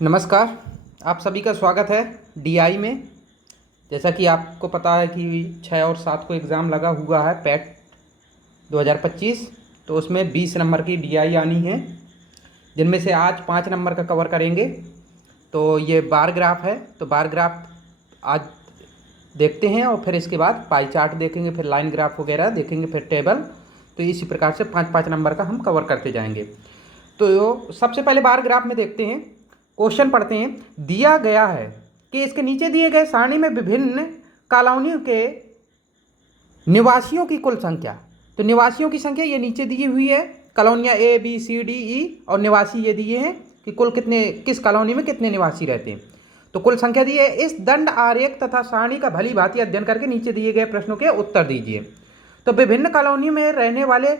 नमस्कार। आप सभी का स्वागत है डीआई में। जैसा कि आपको पता है कि 6 और 7 को एग्ज़ाम लगा हुआ है पैट 2025। तो उसमें 20 नंबर की डीआई आनी है, जिनमें से आज 5 नंबर का कवर करेंगे। तो ये बार ग्राफ है, तो बार ग्राफ आज देखते हैं और फिर इसके बाद पाई चार्ट देखेंगे, फिर लाइन ग्राफ वगैरह देखेंगे, फिर टेबल। तो इसी प्रकार से 5-5 नंबर का हम कवर करते जाएंगे। तो सबसे पहले बार ग्राफ में देखते हैं, क्वेश्चन पढ़ते हैं। दिया गया है कि इसके नीचे दिए गए सारणी में विभिन्न कॉलोनियों के निवासियों की कुल संख्या। तो निवासियों की संख्या ये नीचे दी हुई है, कॉलोनियाँ A B C D E, और निवासी ये दिए हैं कि कुल कितने, किस कॉलोनी में कितने निवासी रहते हैं। तो कुल संख्या दी है। इस दंड आरेख तथा सारणी का भली भांति अध्ययन करके नीचे दिए गए प्रश्नों के उत्तर दीजिए। तो विभिन्न कॉलोनी में रहने वाले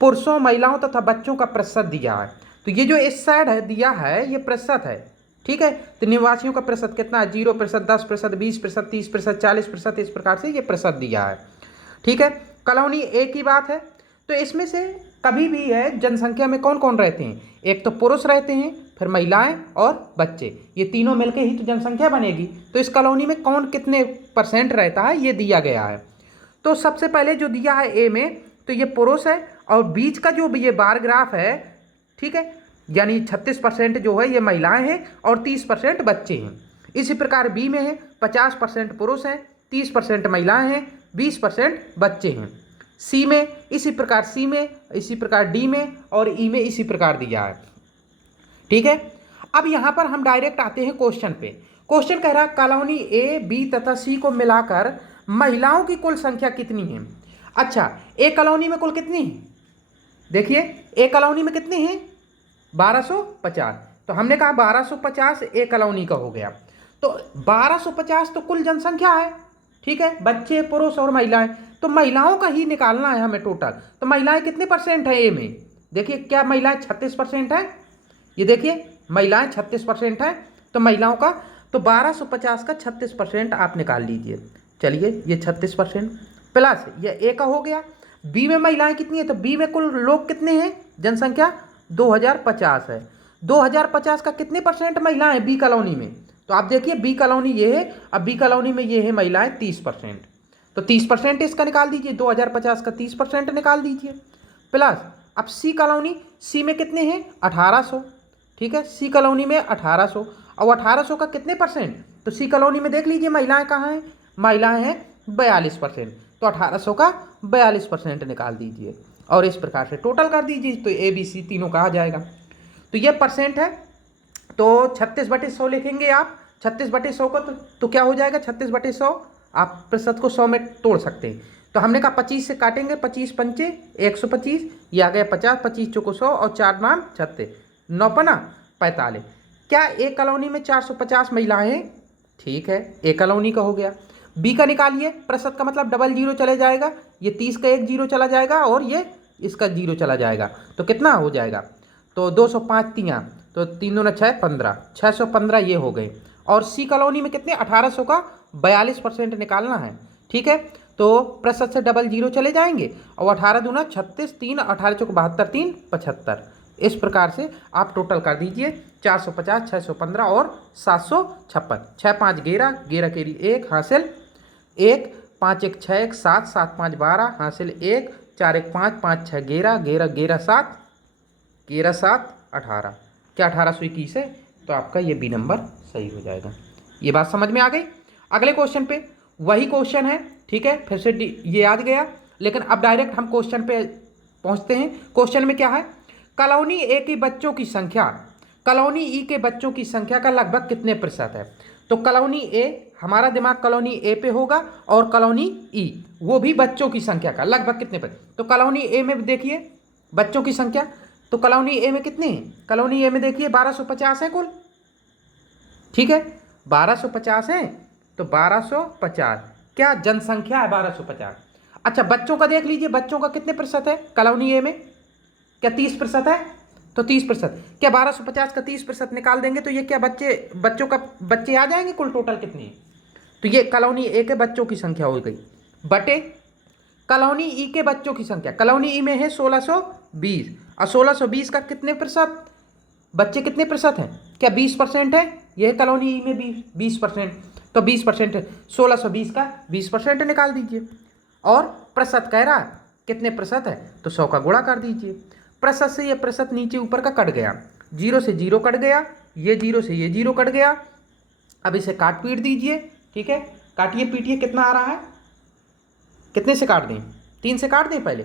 पुरुषों, महिलाओं तथा बच्चों का प्रतिशत दिया है। तो ये जो इस साइड है दिया है ये प्रतिशत है, ठीक है। तो निवासियों का प्रतिशत कितना है? 0%, 10%, 20%, 30%, 40%, इस प्रकार से ये प्रतिशत दिया है, ठीक है। कॉलोनी ए की बात है, तो इसमें से कभी भी है जनसंख्या में कौन कौन रहते हैं? एक तो पुरुष रहते हैं, फिर महिलाएं और बच्चे, ये तीनों मिलकर ही तो जनसंख्या बनेगी। तो इस कॉलोनी में कौन कितने % रहता है ये दिया गया है। तो सबसे पहले जो दिया है ए में, तो ये पुरुष है, और बीच का जो ये बार ग्राफ है, ठीक है, यानी 36% जो है ये महिलाएं हैं और 30% बच्चे हैं। इसी प्रकार बी में है 50% पुरुष हैं, 30% महिलाएं हैं, 20% बच्चे हैं। सी में इसी प्रकार, सी में इसी प्रकार, डी में और ई में इसी प्रकार दिया है, ठीक है। अब यहां पर हम डायरेक्ट आते हैं क्वेश्चन पे। क्वेश्चन कह रहा है कॉलोनी ए बी तथा सी को मिलाकर महिलाओं की कुल संख्या कितनी है। अच्छा, ए कॉलोनी में कुल कितनी है? देखिए ए कॉलोनी में कितने हैं? 1250। तो हमने कहा 1250 ए कॉलोनी का हो गया। तो 1250 तो कुल जनसंख्या है, ठीक है, बच्चे, पुरुष और महिलाएं। तो महिलाओं का ही निकालना है हमें टोटल। तो महिलाएं कितने % है ए में? देखिए, क्या महिलाएं 36% है? ये देखिए महिलाएं 36% है। तो महिलाओं का, तो 1250 का 36% आप निकाल लीजिए। चलिए, ये 36% प्लस ये ए का हो गया। बी में महिलाएं कितनी है? तो बी में कुल लोग कितने हैं, जनसंख्या 2050 है। 2050 का कितने % महिलाएं हैं बी कॉलोनी में? तो आप देखिए बी कॉलोनी ये है, अब बी कॉलोनी में ये है महिलाएं 30%। तो 30% इसका निकाल दीजिए, 2050 का 30% निकाल दीजिए। प्लस अब सी कॉलोनी, सी में कितने हैं? 1800, ठीक है, सी कॉलोनी में 1800। और 1800 का कितने %? तो सी कॉलोनी में देख लीजिए महिलाएं कहाँ हैं, महिलाएं हैं 42%। तो 1800 का 42% निकाल दीजिए और इस प्रकार से टोटल कर दीजिए, तो ए बी सी तीनों का आ जाएगा। तो ये % है। तो 36/100 लिखेंगे आप। 36/100 को तो क्या हो जाएगा? 36/100 आप प्रतिशत को 100 में तोड़ सकते हैं। तो हमने कहा 25 से काटेंगे, 25 पंचे 125, ये आ गया 50, 25 चौको 100 और 4 नाम 36, 9 पना 45। क्या एक कॉलोनी में 450 महिलाएं हैं? ठीक है, एक कॉलोनी का हो गया। बी का निकालिए, प्रतिशत का मतलब डबल जीरो चले जाएगा, ये 30 का एक जीरो चला जाएगा और ये इसका जीरो चला जाएगा। तो कितना हो जाएगा? तो 205 तियाँ, तो 3 दूना 6, 15, 615 ये हो गए। और सी कॉलोनी में कितने? 1800 का 42% निकालना है, ठीक है। तो प्रतिशत से डबल जीरो चले जाएंगे और 18 दूना 36, 3 18 चौक 72, 3 75। इस प्रकार से आप टोटल कर दीजिए 450, 615 और 756। 6 5 11, 11 केरी 1 हासिल 1, 5 1 6 1 7, 7 5 12 हासिल 1, 4 1 5, 5 6 11, 11 11 7, 11 7 18। क्या 1821 है? तो आपका ये बी नंबर सही हो जाएगा। ये बात समझ में आ गई। अगले क्वेश्चन पे वही क्वेश्चन है, ठीक है, फिर से ये याद गया, लेकिन अब डायरेक्ट हम क्वेश्चन पे पहुंचते हैं। क्वेश्चन में क्या है? कॉलोनी ए के बच्चों की संख्या कॉलोनी ई के बच्चों की संख्या का लगभग कितने % है? तो कॉलोनी ए, हमारा दिमाग कॉलोनी ए पे होगा, और कॉलोनी ई वो भी बच्चों की संख्या का लगभग कितने %। तो कॉलोनी ए में देखिए बच्चों की संख्या, तो कॉलोनी ए में कितने हैं? कॉलोनी ए में देखिए 1250 है कुल, ठीक है, 1250 है। तो 1250 क्या जनसंख्या है? 1250। अच्छा, बच्चों का देख लीजिए, बच्चों का कितने % है कॉलोनी ए में? क्या 30% है? तो 30%। क्या 1250 का 30% निकाल देंगे तो ये क्या बच्चे आ जाएंगे? कुल टोटल कितने हैं? तो ये कॉलोनी ए के बच्चों की संख्या हो गई बटे कॉलोनी ई के बच्चों की संख्या। कॉलोनी ई में है 1620, और 1620 का कितने %? बच्चे कितने प्रतिशत हैं? क्या 20% है? यह कॉलोनी ई में भी 20%, तो 20% 1620 का 20% निकाल दीजिए। और प्रतिशत कह रहा कितने प्रतिशत है, तो 100 का गुणा कर दीजिए। प्रतिशत से ये प्रतिशत नीचे ऊपर का कट गया, 0 से 0 कट गया, ये 0 से ये 0 कट गया। अब इसे काट पीट दीजिए, ठीक है, काटिए पीटिए, कितना आ रहा है, कितने से काट दें? 3 से काट दें, पहले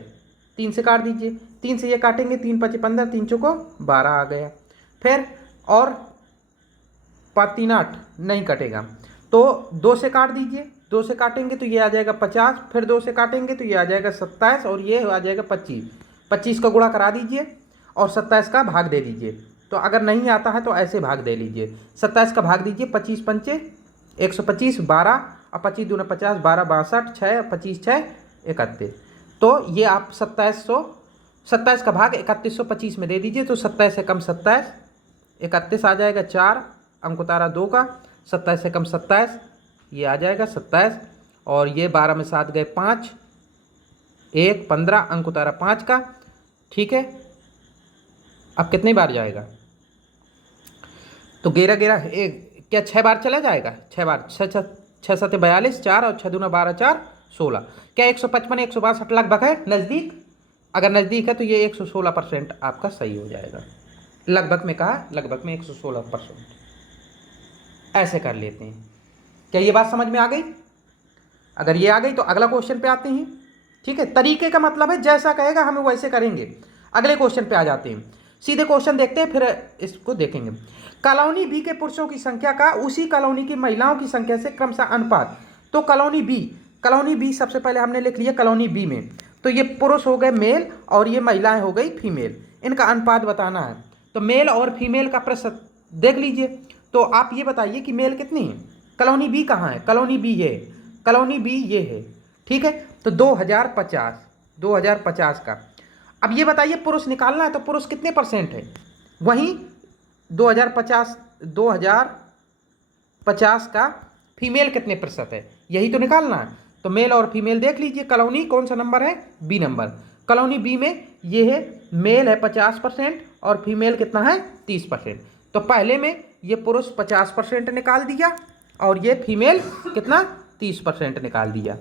3 से काट दीजिए। 3 से ये काटेंगे, 3 5 15, 3 चौको 12 आ गया। फिर और 5 3 8 नहीं कटेगा, तो 2 से काट दीजिए। 2 से काटेंगे तो ये आ जाएगा 50, फिर 2 से काटेंगे तो ये आ जाएगा 27 और ये आ जाएगा 25। 25 का गुणा करा दीजिए और 27 का भाग दे दीजिए। तो अगर नहीं आता है तो ऐसे भाग दे लीजिए, 27 का भाग दीजिए, 25 पंचे 125, 12 और 25 दूना 50, 12 62, 6 25 6 31। तो ये आप 27 का भाग 3125 में दे दीजिए, तो 27 से कम 27, 31 आ जाएगा, 4 अंक उतारा 2 का, 27 से कम 27, ये आ जाएगा 27, और ये 12 में 7 गए 5, 1 15 अंक उतारा 5 का, ठीक है। अब कितनी बार जाएगा, तो 11 11 क्या 6 बार चला जाएगा, 6 बार, 6 7 42, 4 और 6 दूना 12, 4 16, क्या 155 162 लगभग है, नज़दीक? अगर नज़दीक है तो ये 116% आपका सही हो जाएगा। लगभग में कहा, लगभग में 116%। ऐसे कर लेते हैं। क्या ये बात समझ में आ गई? अगर ये आ गई तो अगला क्वेश्चन पे आते हैं, ठीक है। तरीके का मतलब है जैसा कहेगा हम वैसे करेंगे। अगले क्वेश्चन पे आ जाते हैं, सीधे क्वेश्चन देखते हैं, फिर इसको देखेंगे। कॉलोनी बी के पुरुषों की संख्या का उसी कॉलोनी की महिलाओं की संख्या से क्रमशः अनुपात। तो कॉलोनी बी सबसे पहले हमने लिख लिया कॉलोनी बी में, तो ये पुरुष हो गए मेल और ये महिलाएं हो गई फीमेल, इनका अनुपात बताना है। तो मेल और फीमेल का प्रतिशत देख लीजिए। तो आप ये बताइए कि मेल कितनी है, कॉलोनी बी कहाँ है, कॉलोनी बी ये, कॉलोनी बी ये है, ठीक है। तो 2050 का। अब ये बताइए पुरुष निकालना है, तो पुरुष कितने % है, वहीं 2050 का फीमेल कितने प्रतिशत है, यही तो निकालना है। तो मेल और फीमेल देख लीजिए, कॉलोनी कौन सा नंबर है, बी नंबर। कॉलोनी बी में ये है, मेल है 50% और फीमेल कितना है 30%। तो पहले में ये पुरुष 50% निकाल दिया और ये फीमेल कितना 30% निकाल दिया।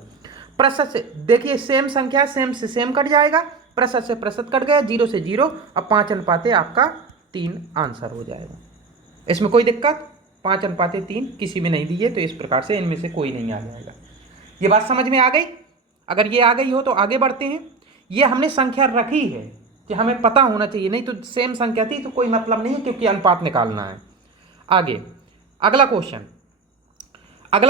प्रतिशत से देखिए, सेम संख्या सेम से सेम कट जाएगा, प्रतिशत से प्रतिशत कट गया, 0 से 0, अब 5 अनुपाते आपका 3 आंसर हो जाएगा। इसमें कोई दिक्कत, 5 अनुपाते 3 किसी में नहीं दिए, तो इस प्रकार से इनमें से कोई नहीं आ जाएगा। ये बात समझ में आ गई? अगर ये आ गई हो तो आगे बढ़ते हैं। ये हमने संख्या रखी है कि हमें पता होना चाहिए, नहीं तो सेम संख्या थी तो कोई मतलब नहीं है, क्योंकि अनुपात निकालना है। आगे अगला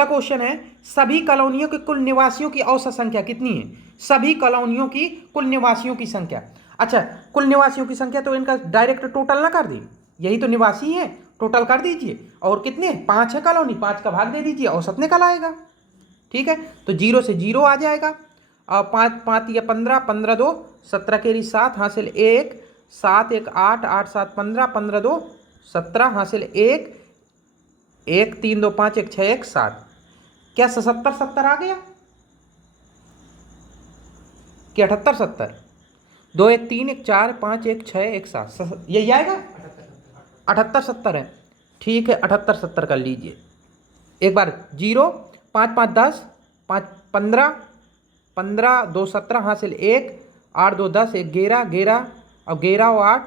क्वेश्चन है, सभी कॉलोनियों के कुल निवासियों की औसत संख्या कितनी है? सभी कॉलोनियों की कुल निवासियों की संख्या। अच्छा, कुल निवासियों की संख्या तो इनका डायरेक्ट टोटल ना कर दी, यही तो निवासी है, टोटल कर दीजिए। और कितने, 5 है कॉलोनी, 5 का भाग दे दीजिए, औसत निकल आएगा, ठीक है। तो 0 से 0 आ जाएगा, और 5 5 या 15, 15 2 17 केरी 7 हासिल 1, 7 1 8, 8 7 15, 15 2 17 हासिल 1, 1 3 2 5 1 6 1 7। क्या 77 70 आ गया, क्या 78 70, 2 1 3 1 4 5 1 6 1 7, यही आएगा 78 70 है, ठीक है। 78 70 कर लीजिए एक बार। 0 5 5 10, 5 15, 15 2 17 हासिल 1, 8 2 10, 1 11 11, अब 11 और 8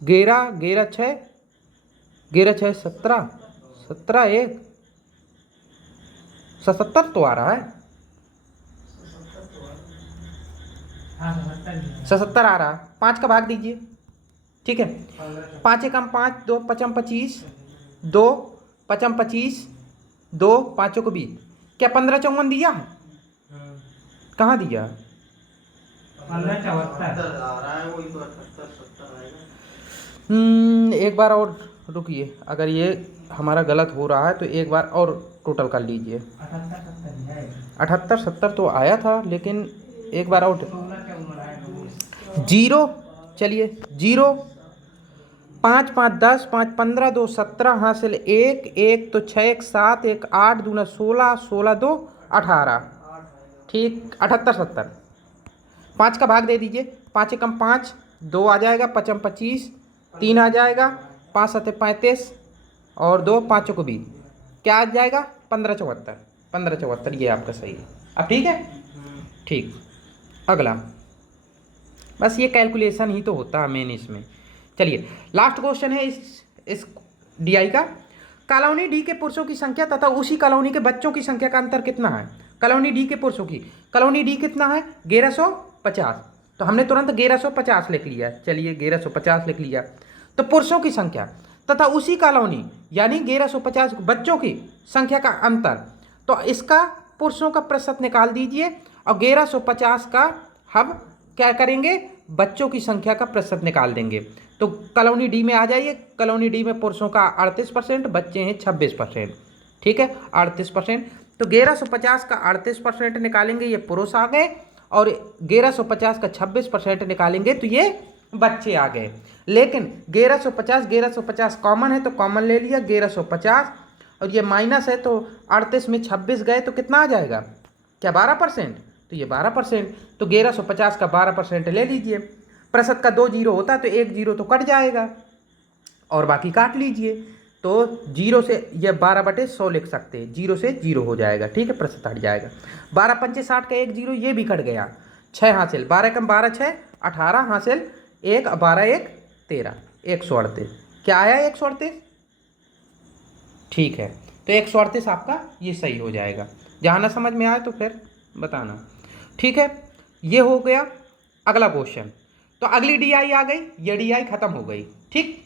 11 11 6, 11 6 17, 17 1 77 तो आ रहा है, 77 आ रहा है। 5 का भाग दीजिए, ठीक है। 5 एकम 5, 2 पचम 25, 2 पचम 25, 2 5 को 20। क्या 15 54 दिया है? कहाँ दिया? 15 74 एक बार और रुकिए, अगर ये हमारा गलत हो रहा है तो एक बार और टोटल कर लीजिए। 78 70 तो आया था, लेकिन एक बार और 0, चलिए 0 5 5 10, 5 15 2 17 हासिल 1 1 तो 6 1 7 1 8 दूना 16, 16 2 18, ठीक। 78 70, 5 का भाग दे दीजिए, 5 एकम 5, 2 आ जाएगा, 5 25, 3 आ जाएगा, 5 7 35 और 2 5 को 20, क्या आ जाएगा 1574। 1574 ये आपका सही है। अब ठीक है, ठीक। अगला, बस ये कैलकुलेशन ही तो होता है मेन इसमें। चलिए लास्ट क्वेश्चन है इस डीआई का। कॉलोनी डी के पुरुषों की संख्या तथा उसी कॉलोनी के बच्चों की संख्या का अंतर कितना है। कॉलोनी डी के पुरुषों की, कॉलोनी डी कितना है 1150, तो हमने तुरंत 1150 लिख लिया। चलिए 1150 लिख लिया। तो पुरुषों की संख्या तथा उसी कॉलोनी यानी 1150 बच्चों की संख्या का अंतर, तो इसका पुरुषों का प्रतिशत निकाल दीजिए और 1150 का हम क्या करेंगे, बच्चों की संख्या का प्रतिशत निकाल देंगे। तो कॉलोनी डी में आ जाइए। कॉलोनी डी में पुरुषों का 38%, बच्चे हैं 26%। ठीक है 38%। तो 1150 का 38% निकालेंगे, ये पुरुष आ गए, और 1150 का 26% निकालेंगे तो ये बच्चे आ गए। लेकिन 1150 कॉमन है तो कॉमन ले लिया 1150, और ये माइनस है तो 38 में 26 गए तो कितना आ जाएगा, क्या 12%, तो ये 12%। तो 1150 का 12% ले लीजिए। प्रतिशत का 2 जीरो होता है तो 1 जीरो तो कट जाएगा और बाकी काट लीजिए। तो जीरो से ये 12/100 लिख सकते हैं, जीरो से जीरो हो जाएगा। ठीक है, प्रतिशत हट जाएगा। 12 पंचे 60 का 1 जीरो ये भी कट गया। 6 हासिल, 12 कम 12 6 18 हासिल, 1 12 1 13, 138। क्या आया 138? ठीक है, तो 138 आपका ये सही हो जाएगा। जहाँ ना समझ में आए तो फिर बताना। ठीक है, ये हो गया अगला क्वेश्चन। तो अगली डीआई आ गई, ये डीआई खत्म हो गई। ठीक,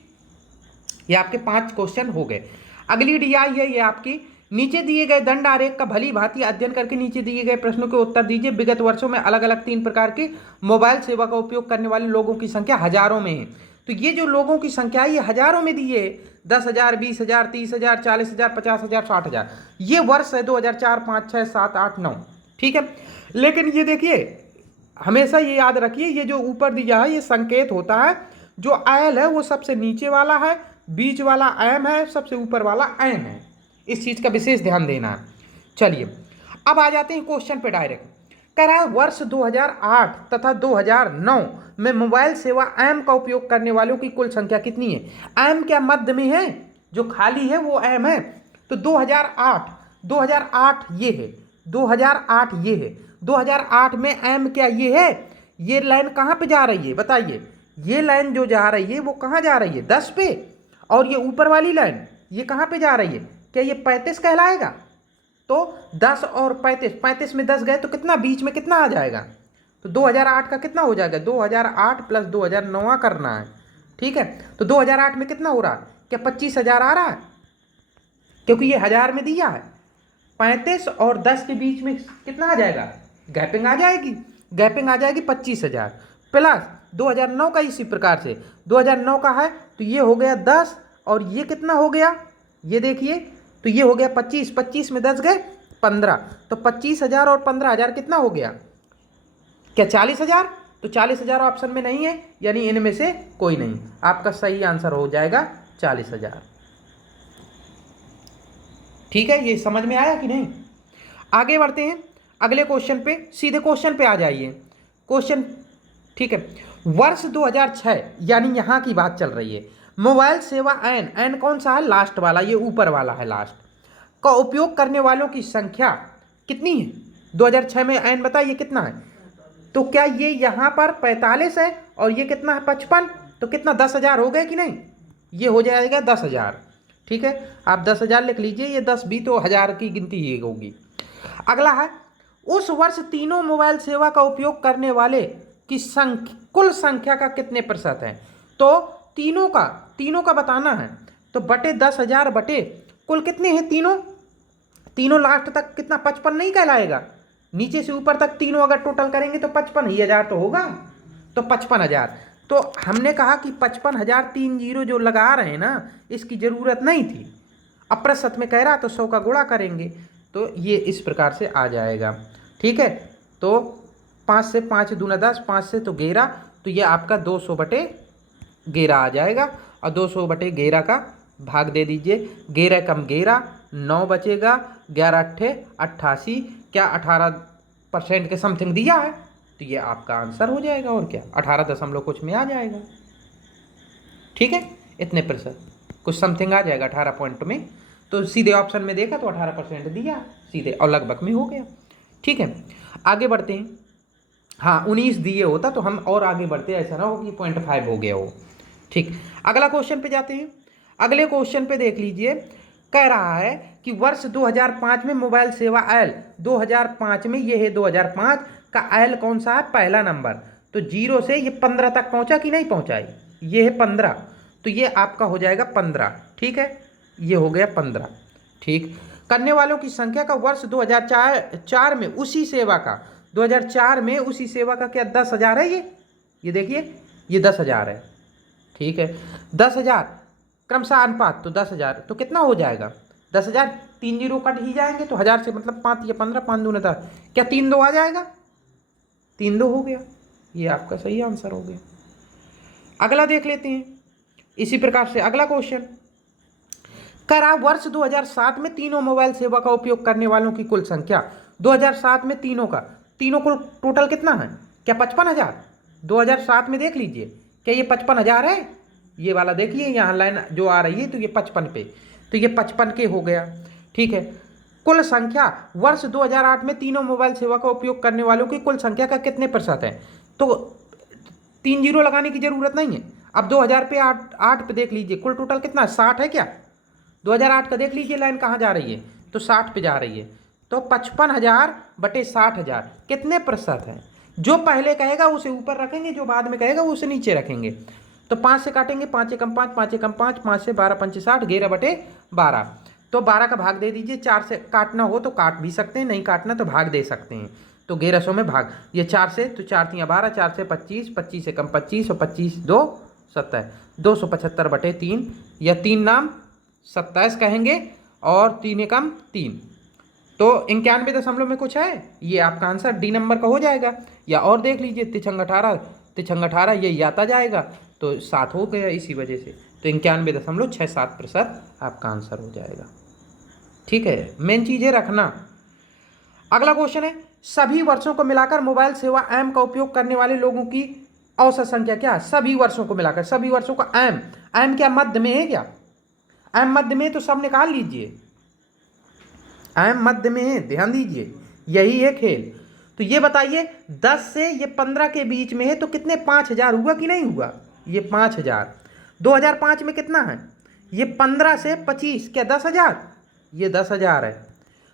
ये आपके 5 क्वेश्चन हो गए। अगली डीआई है ये आपकी, नीचे दिए गए दंड आरेख का भली भांति अध्ययन करके नीचे दिए गए प्रश्नों के उत्तर दीजिए। विगत वर्षों में अलग अलग 3 प्रकार की मोबाइल सेवा का उपयोग करने वाले लोगों की संख्या हजारों में है। तो ये जो लोगों की संख्या है ये हजारों में दी है, 10,000 20,000 30,000 40,000 50,000 60,000। ये वर्ष है 2004 5 6 7 8 9। ठीक है, लेकिन ये देखिए हमेशा ये याद रखिए, ये जो ऊपर दिया है ये संकेत होता है। जो एल है वो सबसे नीचे वाला है, बीच वाला एम है, सबसे ऊपर वाला एन है। इस चीज का विशेष ध्यान देना है। चलिए अब आ जाते हैं क्वेश्चन पे डायरेक्ट। कह रहा है वर्ष 2008 तथा 2009 में मोबाइल सेवा एम का उपयोग करने वालों की कुल संख्या कितनी है। एम क्या मध्य में है, जो खाली है वो एम है। तो 2008 ये है, 2008 ये है। 2008 में एम क्या ये है, ये लाइन कहाँ पे जा रही है बताइए। ये लाइन जो जा रही है वो कहाँ जा रही है 10 पे, और ये ऊपर वाली लाइन ये कहाँ पे जा रही है, क्या ये 35 कहलाएगा। तो 10 और 35, 35 में 10 गए तो कितना बीच में कितना आ जाएगा, तो 2008 का कितना हो जाएगा, 2008 प्लस 2009 करना है। ठीक है, तो 2008 में कितना हो रहा है, क्या 25,000 आ रहा है, क्योंकि ये हजार में दिया है। 35 और 10 के बीच में कितना आ जाएगा, गैपिंग आ जाएगी, गैपिंग आ जाएगी 25,000 प्लस 2009 का इसी प्रकार से 2009 का है तो ये हो गया 10, और ये कितना हो गया, ये देखिए तो ये हो गया 25, 25 में 10 गए 15, तो 25,000 और 15,000 कितना हो गया, क्या 40,000। तो 40,000 ऑप्शन में नहीं है, यानी इनमें से कोई नहीं। आपका सही आंसर हो जाएगा 40,000। ठीक है, ये समझ में आया कि नहीं। आगे बढ़ते हैं अगले क्वेश्चन पे, सीधे क्वेश्चन पे आ जाइए। क्वेश्चन ठीक है, वर्ष 2006 यानी यहाँ की बात चल रही है। मोबाइल सेवा एन कौन सा है, लास्ट वाला, ये ऊपर वाला है लास्ट, का उपयोग करने वालों की संख्या कितनी है। 2006 में एन बताइए कितना है, तो क्या ये यहाँ पर 45 है और ये कितना है 55, तो कितना 10,000 हो गए कि नहीं, ये हो जाएगा 10,000। ठीक है, आप 10,000 लिख लीजिए, ये 10 भी तो हजार की गिनती ही होगी। अगला है उस वर्ष तीनों मोबाइल सेवा का उपयोग करने वाले की संख्या कुल संख्या का कितने प्रतिशत है। तो तीनों का बताना है, तो बटे 10,000 बटे कुल कितने हैं तीनों लास्ट तक कितना 55 नहीं कहलाएगा, नीचे से ऊपर तक तीनों अगर टोटल करेंगे तो 55,000 तो होगा, तो 55,000। तो हमने कहा कि 55,000 3 जीरो जो लगा रहे हैं ना, इसकी ज़रूरत नहीं थी। अब प्रतिशत में कह रहा तो 100 का गुणा करेंगे तो ये इस प्रकार से आ जाएगा। ठीक है, तो 5 से 5 दूना 10, 5 से तो 11, तो ये आपका 200 बटे 11 आ जाएगा, और 200 बटे 11 का भाग दे दीजिए, 11 कम 11 9 बचेगा, 11 अट्ठे 88, क्या 18% के समथिंग दिया है, तो ये आपका आंसर हो जाएगा। और क्या 18 दशमलव कुछ में आ जाएगा। ठीक है, इतने प्रतिशत कुछ समथिंग आ जाएगा 18 पॉइंट में। तो सीधे ऑप्शन में देखा तो 18% दिया सीधे और लगभग में हो गया। ठीक है, आगे बढ़ते हैं। हाँ 19 दिए होता तो हम और आगे बढ़ते, ऐसा ना हो कि 0.5 हो गया हो। ठीक, अगला क्वेश्चन पे जाते हैं। अगले क्वेश्चन पे देख लीजिए, कह रहा है कि वर्ष 2005 में मोबाइल सेवा एल 2005 में, ये है 2005 का एल कौन सा है, पहला नंबर। तो 0 से ये 15 तक पहुंचा कि नहीं पहुंचा है, ये है 15, तो ये आपका हो जाएगा 15। ठीक है, ये हो गया 15। ठीक, करने वालों की संख्या का वर्ष 2004 में उसी सेवा का, 2004 में उसी सेवा का क्या 10,000 है, ये देखिए ये 10,000 है। ठीक है, 10,000 क्रमशः अनुपात, तो 10,000 तो कितना हो जाएगा, 10,000 3 जीरो कट ही जाएंगे, तो 1000 से मतलब 5 या 15, 5 दूने 10, क्या 3 2 आ जाएगा, 3 2 हो गया, ये आपका सही आंसर हो गया। अगला देख लेते हैं इसी प्रकार से अगला क्वेश्चन। करा वर्ष 2007 में तीनों मोबाइल सेवा का उपयोग करने वालों की कुल संख्या, 2007 में तीनों कुल टोटल कितना है, क्या 55,000, 2007 में देख लीजिए क्या ये 55,000 है, ये वाला देखिए यहाँ लाइन जो आ रही है तो ये 55 पे, तो ये 55 के हो गया। ठीक है, कुल संख्या वर्ष 2008 में तीनों मोबाइल सेवा का उपयोग करने वालों की कुल संख्या का कितने प्रतिशत है, तो 3 जीरो लगाने की जरूरत नहीं है। अब 2000 पे 8 पे देख लीजिए कुल टोटल कितना है, 60 है क्या, 2008 का देख लीजिए लाइन कहाँ जा रही है, तो 60 पे जा रही है, तो 55,000 बटे 60,000 कितने प्रतिशत है, जो पहले कहेगा उसे ऊपर रखेंगे, जो बाद में कहेगा उसे नीचे रखेंगे। तो 5 से काटेंगे, 5 एकम 5, 5 एकम 5, 5 से 12 पंचे 60, 11 बटे 12, तो 12 का भाग दे दीजिए। 4 से काटना हो तो काट भी सकते हैं, नहीं काटना तो भाग दे सकते हैं, तो 1100 में भाग, ये 4 से, तो 4 3 12, 4 से 25, 25 एकम 25 और 25 2 27, 275 बटे 3, या 3 नाम 27 कहेंगे और 3 एकम 3, तो 91 में कुछ है, ये आपका आंसर डी नंबर का हो जाएगा। या और देख लीजिए तिछंग 18 ये आता जाएगा तो 7 हो गया इसी वजह से, तो 91.67% आपका आंसर हो जाएगा। ठीक है, मेन चीज़ें रखना। अगला क्वेश्चन है, सभी वर्षों को मिलाकर मोबाइल सेवा एम का उपयोग करने वाले लोगों की औसत संख्या क्या है, सभी वर्षों को मिलाकर, सभी वर्षों का एम क्या मध्य में है क्या, एम मध्य में तो सब निकाल लीजिए, एम मध्य में है, ध्यान दीजिए यही है खेल। तो ये बताइए 10 से ये 15 के बीच में है तो कितने 5,000 हुआ कि नहीं हुआ, ये 5,000। 2005 में कितना है, ये 15 से 25 क्या 10,000, ये 10,000 है।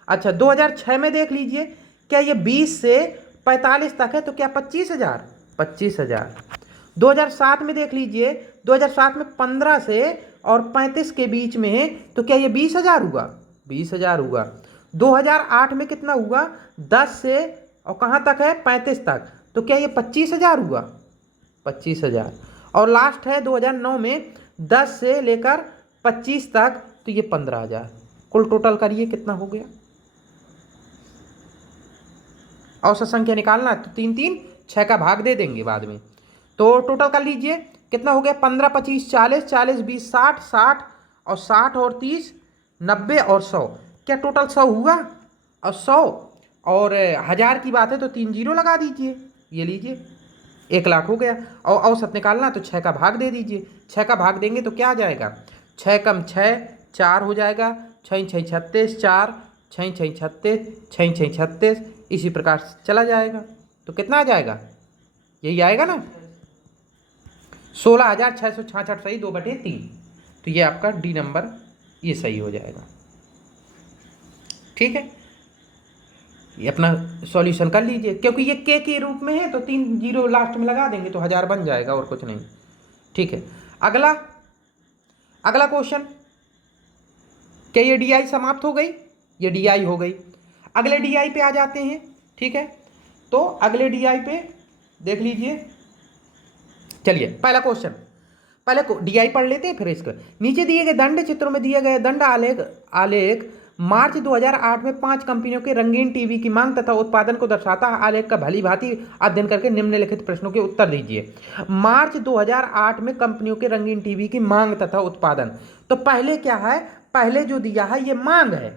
अच्छा 2006 में देख लीजिए क्या ये 20 से 45 तक है तो क्या 25,000, 25,000। 2007 में देख लीजिए, 2007 में 15 से और 35 के बीच में है तो क्या ये 20,000 हुआ, 20,000 हुआ। 2008 में कितना हुआ, 10 से और कहाँ तक है 35 तक, तो क्या ये 25,000 हुआ, 25,000। और लास्ट है 2009 में 10 से लेकर 25 तक, तो ये 15,000। कुल टोटल करिए कितना हो गया, औसत संख्या निकालना है तो 3 3 6 का भाग दे देंगे बाद में, तो टोटल कर लीजिए कितना हो गया, 15 25 40, 40 20 60, 60 और 60 और 30 90 और 100, क्या टोटल 100 हुआ, और 100 और 1000 की बात है तो 3 जीरो लगा दीजिए, ये लीजिए 1 लाख हो गया। और औसत निकालना तो 6 का भाग दे दीजिए, 6 का भाग देंगे तो क्या आ जाएगा, 6 कम 6 4 हो जाएगा, 6 6 36 4, 6 6 36, 6 6 36, इसी प्रकार से चला जाएगा, तो कितना आ जाएगा, यही आएगा ना 16,666 सही 2/3, तो ये आपका डी नंबर ये सही हो जाएगा। ठीक है, ये अपना सॉल्यूशन कर लीजिए, क्योंकि ये के रूप में है तो 3 जीरो लास्ट में लगा देंगे तो 1000 बन जाएगा और कुछ नहीं। ठीक है, अगला क्वेश्चन, क्या ये डीआई समाप्त हो गई, ये डीआई हो गई। अगले डीआई पे आ जाते हैं। ठीक है, तो अगले डीआई पे देख लीजिए, चलिए पहला क्वेश्चन, पहले डीआई पढ़ लेते हैं फिर इसका। नीचे दिए गए दंड चित्रों में दिए गए दंड आलेख मार्च 2008 में 5 कंपनियों के रंगीन टीवी की मांग तथा उत्पादन को दर्शाता है। आलेख का भली भांति अध्ययन करके निम्नलिखित प्रश्नों के उत्तर दीजिए। मार्च 2008 में कंपनियों के रंगीन टीवी की मांग तथा उत्पादन, तो पहले क्या है, पहले जो दिया है ये मांग है।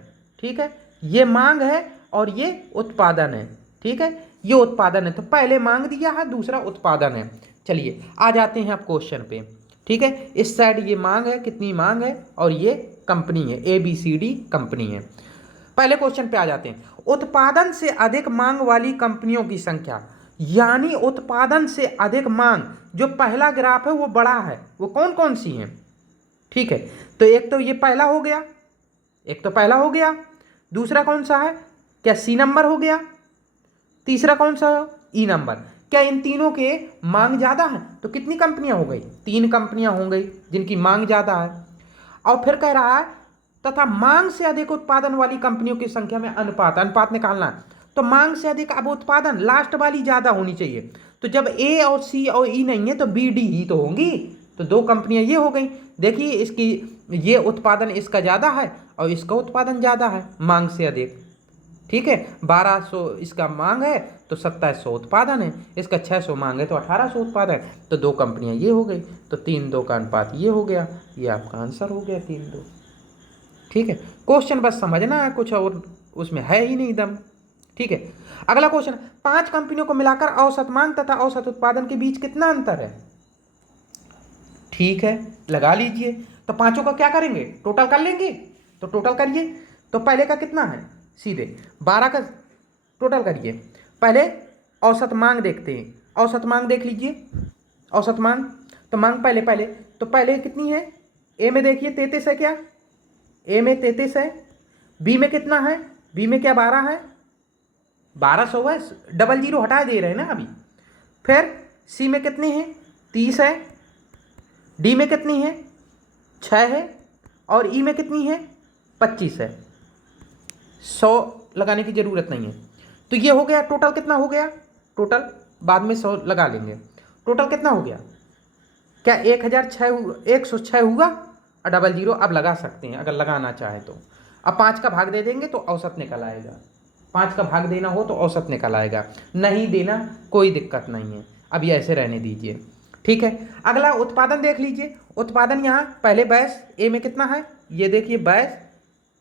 ठीक है, ये मांग है और ये उत्पादन है। ठीक है, ये उत्पादन है, तो पहले मांग दिया है, दूसरा उत्पादन है। चलिए आ जाते हैं आप क्वेश्चन पे। ठीक है। इस साइड ये मांग है, कितनी मांग है, और ये कंपनी है, ABCD कंपनी है। पहले क्वेश्चन पे आ जाते हैं। उत्पादन से अधिक मांग वाली कंपनियों की संख्या, यानी उत्पादन से अधिक मांग, जो पहला ग्राफ है वो बड़ा है, वो कौन कौन सी हैं? ठीक है, तो एक तो ये पहला हो गया, एक तो पहला हो गया, दूसरा कौन सा है, क्या C नंबर हो गया, तीसरा कौन सा है, E नंबर। क्या इन तीनों के मांग ज्यादा है? तो कितनी कंपनियां हो गई? 3 कंपनियां हो गई जिनकी मांग ज्यादा है। और फिर कह रहा है तथा मांग से अधिक उत्पादन वाली कंपनियों की संख्या में अनुपात, अनुपात निकालना है। तो मांग से अधिक, अब उत्पादन लास्ट वाली ज्यादा होनी चाहिए, तो जब A और C और E नहीं है तो B D ही तो होंगी। तो 2 कंपनियां ये हो गई। देखिए इसकी, ये उत्पादन इसका ज्यादा है और इसका उत्पादन ज्यादा है, मांग से अधिक। ठीक है, 1200 इसका मांग है तो 2700 उत्पादन है, इसका 600 मांग है तो 1800 उत्पादन है। तो 2 कंपनियां ये हो गई, तो 3-2 का अनुपात ये हो गया, ये आपका आंसर हो गया 3-2। ठीक है, क्वेश्चन बस समझना है, कुछ और उसमें है ही नहीं दम। ठीक है, अगला क्वेश्चन, 5 कंपनियों को मिलाकर औसत मांग तथा औसत उत्पादन के बीच कितना अंतर है? ठीक है, लगा लीजिए। तो पांचों का क्या करेंगे, टोटल कर लेंगे। तो टोटल करिए, तो पहले का कितना है, सीधे 12 का टोटल करिए। पहले औसत मांग देखते हैं, औसत मांग देख लीजिए, औसत मांग। तो मांग पहले तो पहले कितनी है, ए में देखिए 33 है, क्या ए में 33 है, बी में कितना है, बी में क्या 12 है, 1200 है, 00 हटा दे रहे हैं ना अभी। फिर सी में कितनी है, 30 है, डी में कितनी है, 6 है, और ई में कितनी है, 25 है। 100 लगाने की जरूरत नहीं है। तो ये हो गया, टोटल कितना हो गया, टोटल बाद में 100 लगा लेंगे। टोटल कितना हो गया, क्या 106 हुआ, और 00 अब लगा सकते हैं अगर लगाना चाहे तो। अब 5 का भाग दे देंगे तो औसत निकल आएगा, 5 का भाग देना हो तो औसत निकल आएगा, नहीं देना कोई दिक्कत नहीं है, अब ये ऐसे रहने दीजिए। ठीक है, अगला उत्पादन देख लीजिए। उत्पादन यहाँ पहले 22, ए में कितना है, ये देखिए 22,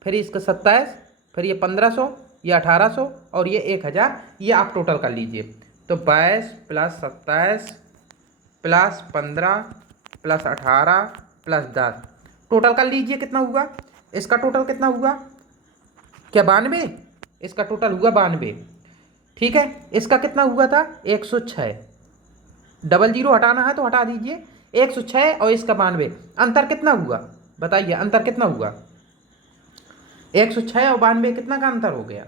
फिर इसका 27, फिर ये 1500, ये 1800, और ये 1000, ये आप टोटल कर लीजिए। तो 22 + 27 + 15 + 18 + 10, टोटल कर लीजिए कितना हुआ। इसका टोटल कितना हुआ, क्या 92, इसका टोटल हुआ 92। ठीक है, इसका कितना हुआ था, 106, 00 हटाना है तो हटा दीजिए, 106 और इसका 92, अंतर कितना हुआ, बताइए अंतर कितना हुआ, 106 और 92 कितना का अंतर हो गया,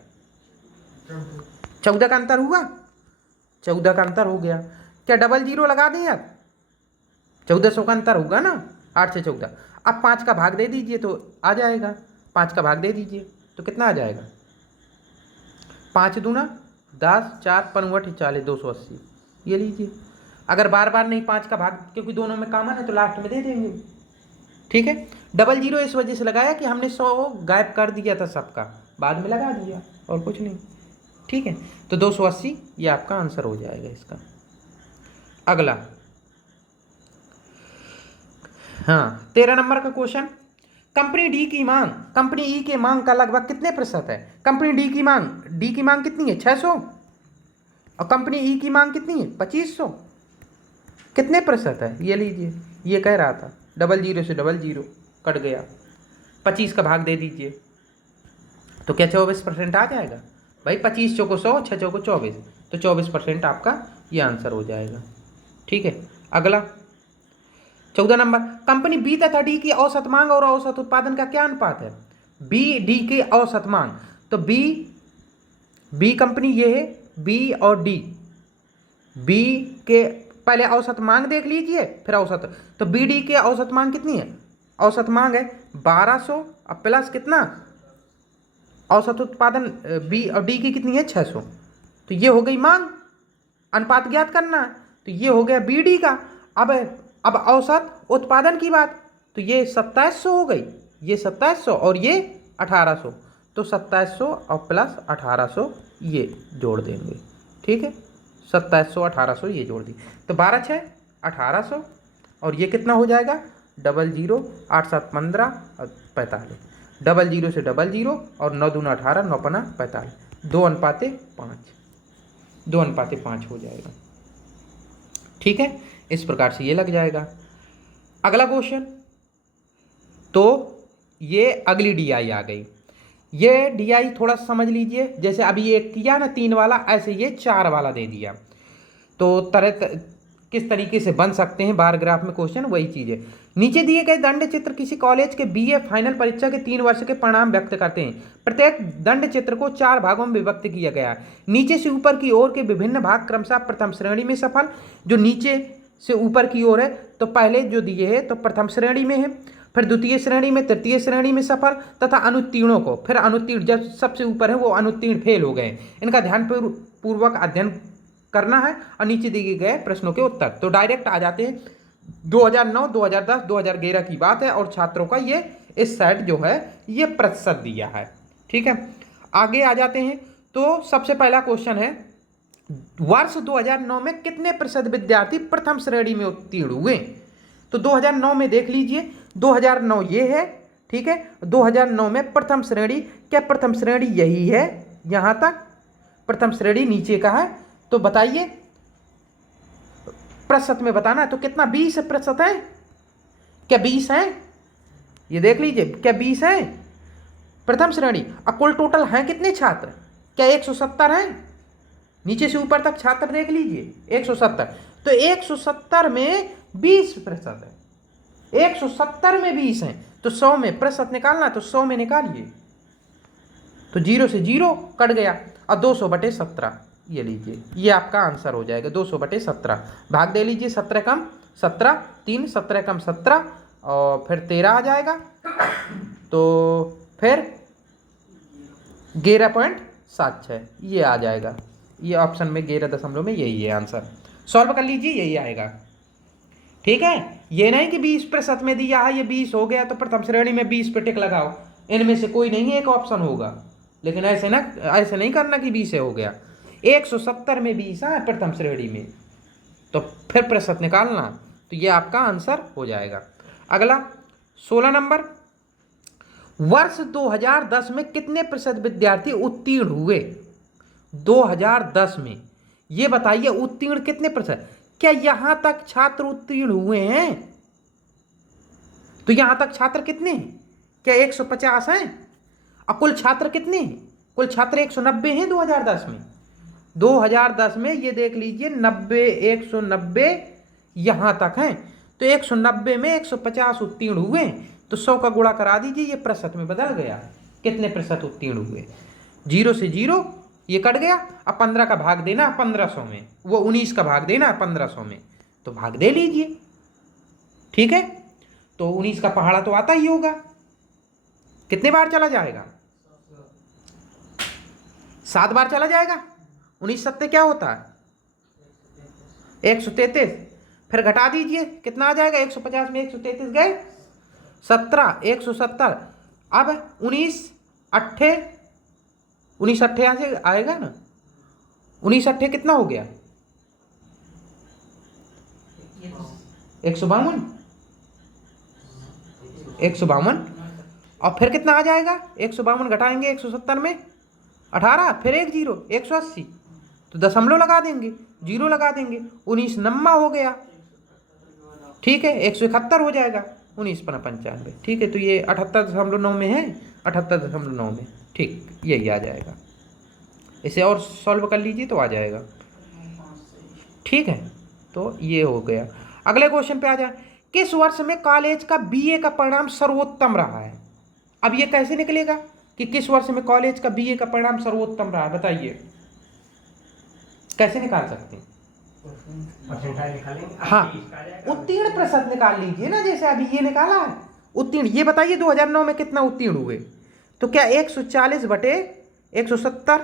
14 का अंतर हुआ, 14 का अंतर हो गया। क्या 00 लगा दें अब, 1400 का अंतर होगा ना, 8 से 14। अब 5 का भाग दे दीजिए तो आ जाएगा, 5 का भाग दे दीजिए तो कितना आ जाएगा, 5 दूना 10, 4 × 40, 280, ये लीजिए। अगर बार बार नहीं 5 का भाग, क्योंकि दोनों में कॉमन है तो लास्ट में दे देंगे। ठीक है, 00 इस वजह से लगाया कि हमने 100 गायब कर दिया था सबका, बाद में लगा दिया और कुछ नहीं। ठीक है, तो 280 ये आपका आंसर हो जाएगा इसका। अगला, हाँ 13 नंबर का क्वेश्चन, कंपनी डी की मांग कंपनी ई के मांग का लगभग कितने प्रतिशत है। कंपनी डी की मांग कितनी है, 600, और कंपनी ई की मांग कितनी है, 2500, कितने प्रतिशत है, ये लीजिए। ये कह रहा था 00 से 00 कट गया, 25 का भाग दे दीजिए तो क्या 24% आ जाएगा भाई, 25 चौको 100, 6 चौको 24, तो 24% आपका ये आंसर हो जाएगा। ठीक है, अगला 14 नंबर, कंपनी बी तथा डी की औसत मांग और औसत उत्पादन का क्या अनुपात है। बी डी की औसत मांग, तो बी कंपनी ये है, बी और डी, बी के पहले औसत मांग देख लीजिए फिर औसत। तो बी डी के औसत मांग कितनी है, औसत मांग है 1200 और प्लस कितना, औसत उत्पादन बी और डी की कितनी है, 600। तो ये हो गई मांग, अनुपात ज्ञात करना है, तो ये हो गया बी डी का। अब औसत उत्पादन की बात, तो ये 2700 हो गई, ये 2700 और ये 1800, तो 2700 और प्लस 1800 ये जोड़ देंगे। ठीक है, 2700 1800 ये जोड़ दी, तो 12 6 1800, और ये कितना हो जाएगा, 00 8 7 15 और 45, 00 से 00 और 9 दूना 18, 9 पना 45, 2:5, 2:5 हो जाएगा। ठीक है, इस प्रकार से ये लग जाएगा। अगला क्वेश्चन, तो ये अगली डीआई आ गई। ये डीआई थोड़ा समझ लीजिए, जैसे अभी एक किया ना 3 वाला, ऐसे ये 4 वाला दे दिया। तो किस तरीके से बन सकते हैं बार ग्राफ में क्वेश्चन, वही चीज़ है। नीचे दिए गए दंड चित्र किसी कॉलेज के बीए फाइनल परीक्षा के 3 वर्ष के परिणाम व्यक्त करते हैं। प्रत्येक दंड चित्र को 4 भागों में विभक्त किया गया है। नीचे से ऊपर की ओर के विभिन्न भाग क्रमशः प्रथम श्रेणी में सफल, जो नीचे से ऊपर की ओर है तो पहले जो दिए है तो प्रथम श्रेणी में है, फिर द्वितीय श्रेणी में, तृतीय श्रेणी में सफल तथा अनुत्तीर्णों को, फिर अनुत्तीर्ण जब सबसे ऊपर है वो अनुत्तीर्ण फेल हो गए। इनका ध्यान पूर्वक अध्ययन करना है और नीचे दिए गए प्रश्नों के उत्तर। तो डायरेक्ट आ जाते हैं 2009, 2010, 2011 की बात है और छात्रों का ये इस साइड जो है ये प्रतिशत दिया है। ठीक है, आगे आ जाते हैं। तो सबसे पहला क्वेश्चन है, वर्ष 2009 में कितने प्रतिशत विद्यार्थी प्रथम श्रेणी में उत्तीर्ण हुए? तो 2009 में देख लीजिए, 2009 ये है, ठीक है। 2009 में प्रथम श्रेणी, क्या प्रथम श्रेणी यही है? यहां तक प्रथम श्रेणी नीचे का है। तो बताइए प्रतिशत में बताना है, तो कितना 20% है? क्या 20 है? ये देख लीजिए, क्या 20 है प्रथम श्रेणी? अब कुल टोटल हैं कितने छात्र? क्या 170 हैं? नीचे से ऊपर तक छात्र देख लीजिए, 170। तो 170 में 20% है। 170 में 20 है तो 100 में प्रतिशत निकालना, तो 100 में निकालिए, तो 0 से 0 कट गया और 200/17 ये लीजिए, ये आपका आंसर हो जाएगा 200/17। भाग दे लीजिए, 17 कम 17, 3, 17 कम 17 और फिर 13 आ जाएगा, तो फिर 11.76 ये आ जाएगा। ये ऑप्शन में 11 में यही है आंसर। सॉल्व कर लीजिए, यही आएगा। ठीक है, ये नहीं कि 20% में दिया है, ये 20 हो गया तो प्रथम श्रेणी में 20 पे टिक लगाओ, इनमें से कोई नहीं एक ऑप्शन होगा। लेकिन ऐसे नहीं करना कि 20 हो गया। 170 में 20 है प्रथम श्रेणी में, तो फिर प्रतिशत निकालना, तो ये आपका आंसर हो जाएगा। अगला 16 नंबर, वर्ष 2010 में कितने प्रतिशत विद्यार्थी उत्तीर्ण हुए? 2010 में ये बताइए उत्तीर्ण कितने प्रतिशत? क्या यहां तक छात्र उत्तीर्ण हुए हैं? तो यहां तक छात्र कितने हैं? क्या 150 हैं? और कुल छात्र कितने हैं? कुल छात्र 190 हैं 2010 में। 2010 में ये देख लीजिए 90, 190 यहां तक हैं, तो 190 में 150 उत्तीर्ण हुए, तो 100 का गुणा करा दीजिए, ये प्रतिशत में बदल गया। कितने प्रतिशत उत्तीर्ण हुए? 0 से 0 ये कट गया। अब 15 का भाग देना 1500 में, वो 19 का भाग देना 1500 में, तो भाग दे लीजिए। ठीक है, तो 19 का पहाड़ा तो आता ही होगा, कितने बार चला जाएगा? 7 बार चला जाएगा। 19 सत्ते क्या होता है? 133। फिर घटा दीजिए, कितना आ जाएगा? 150 में 133 गए 17, 170। अब 19 अट्ठे यहाँ से आएगा ना, 19 अट्ठे कितना हो गया? 152। 152 और फिर कितना आ जाएगा? 152 घटाएंगे 170 में 18, फिर एक 0, 180, तो दशमलव लगा देंगे, 0 लगा देंगे, 19 नम्मा हो गया। ठीक है, 171 हो जाएगा, 19 पना 95। ठीक है, तो ये 78.9 में है, 78.9 में। ठीक, यही आ जाएगा। इसे और सॉल्व कर लीजिए तो आ जाएगा। ठीक है, तो ये हो गया। अगले क्वेश्चन पे आ जाए, किस वर्ष में कॉलेज का बीए का परिणाम सर्वोत्तम रहा है? अब ये कैसे निकलेगा कि किस वर्ष में कॉलेज का बीए का परिणाम सर्वोत्तम रहा है? बताइए कैसे निकाल सकते हैं? हाँ, उत्तीर्ण प्रतिशत निकाल लीजिए ना, जैसे अभी ये निकाला है उत्तीर्ण। ये बताइए 2009 में कितना उत्तीर्ण हुए? तो क्या 140/170